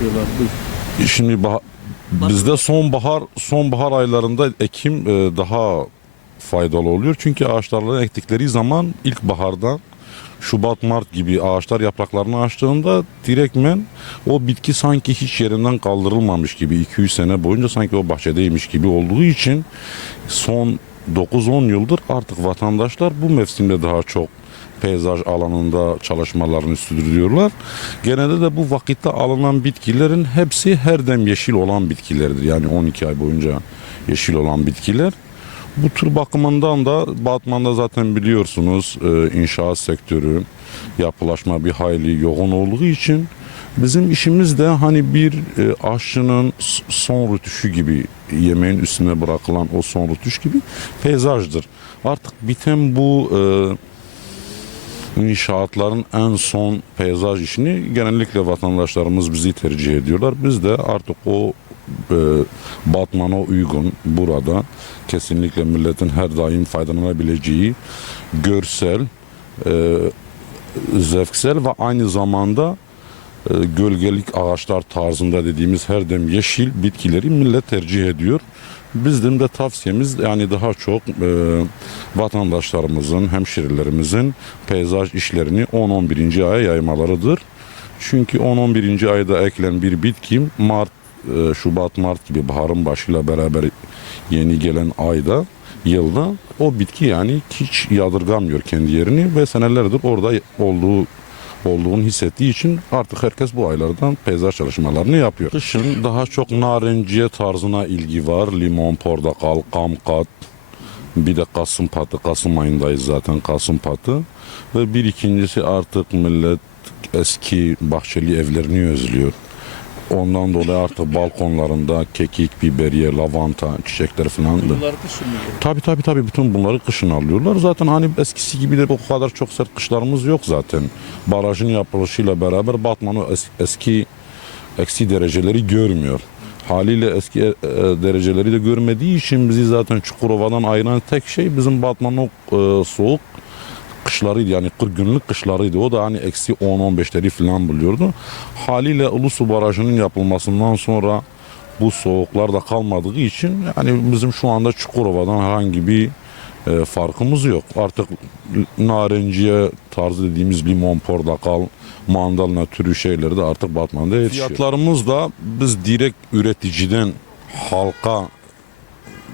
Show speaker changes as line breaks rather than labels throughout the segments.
diyorlar. Bu
Şimdi bah- bizde sonbahar sonbahar aylarında ekim e, daha faydalı oluyor. Çünkü ağaçlarını ektikleri zaman ilkbaharda Şubat Mart gibi ağaçlar yapraklarını açtığında direktmen o bitki sanki hiç yerinden kaldırılmamış gibi 200 sene boyunca sanki o bahçedeymiş gibi olduğu için son 9-10 yıldır artık vatandaşlar bu mevsimde daha çok peyzaj alanında çalışmalarını sürdürüyorlar. Genelde de bu vakitte alınan bitkilerin hepsi her dem yeşil olan bitkilerdir. Yani 12 ay boyunca yeşil olan bitkiler. Bu tür bakımından da Batman'da zaten biliyorsunuz e, inşaat sektörü, yapılaşma bir hayli yoğun olduğu için bizim işimiz de hani bir e, aşçının son rütüşü gibi yemeğin üstüne bırakılan o son rütüş gibi peyzajdır. Artık biten bu e, inşaatların en son peyzaj işini genellikle vatandaşlarımız bizi tercih ediyorlar. Biz de artık o e, Batman'a uygun burada kesinlikle milletin her daim faydalanabileceği görsel, e, zevksel ve aynı zamanda e, gölgelik ağaçlar tarzında dediğimiz her dem yeşil bitkileri millet tercih ediyor. Bizim de tavsiyemiz yani daha çok e, vatandaşlarımızın, hemşerilerimizin peyzaj işlerini 10-11. aya yaymalarıdır. Çünkü 10-11. ayda ekilen bir bitki Mart, e, Şubat, Mart gibi baharın başıyla beraber yeni gelen ayda, yılda o bitki yani hiç yadırgamıyor kendi yerini ve senelerdir orada olduğu olduğunu hissettiği için artık herkes bu aylardan peyzaj çalışmalarını yapıyor. Kışın daha çok narenciye tarzına ilgi var. Limon, portakal, kamkat, bir de Kasım patı. Kasım ayındayız zaten Kasım patı. Ve bir ikincisi artık millet eski bahçeli evlerini özlüyor. Ondan dolayı artık balkonlarında kekik, biberiye, lavanta, çiçekler falan da.
bunlar kışın mı?
Tabii tabii tabii bütün bunları kışın alıyorlar. Zaten hani eskisi gibi de o kadar çok sert kışlarımız yok zaten. Barajın yapılışıyla beraber Batman o es- eski eksi dereceleri görmüyor. Haliyle eski e, dereceleri de görmediği için bizi zaten Çukurova'dan ayıran tek şey bizim Batman'ın e, soğuk kışlarıydı yani 40 günlük kışlarıydı. O da hani eksi 10-15'leri falan buluyordu. Haliyle Ulusu Barajı'nın yapılmasından sonra bu soğuklar da kalmadığı için yani bizim şu anda Çukurova'dan herhangi bir e, farkımız yok. Artık narenciye tarzı dediğimiz limon, portakal, mandalina türü şeyleri de artık Batman'da yetişiyor. Fiyatlarımız da biz direkt üreticiden halka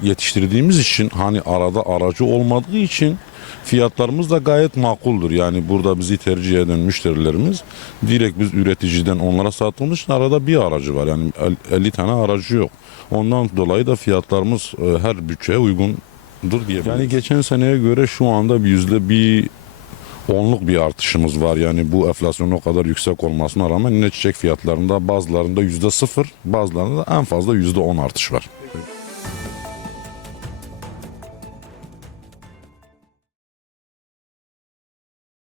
yetiştirdiğimiz için hani arada aracı olmadığı için fiyatlarımız da gayet makuldür. Yani burada bizi tercih eden müşterilerimiz direkt biz üreticiden onlara sattığımız arada bir aracı var. Yani el- 50 tane aracı yok. Ondan dolayı da fiyatlarımız e, her bütçeye uygundur diyebiliriz. Yani geçen seneye göre şu anda bir yüzde bir onluk bir artışımız var. Yani bu enflasyon o kadar yüksek olmasına rağmen yine çiçek fiyatlarında bazılarında yüzde sıfır bazılarında da en fazla yüzde on artış var.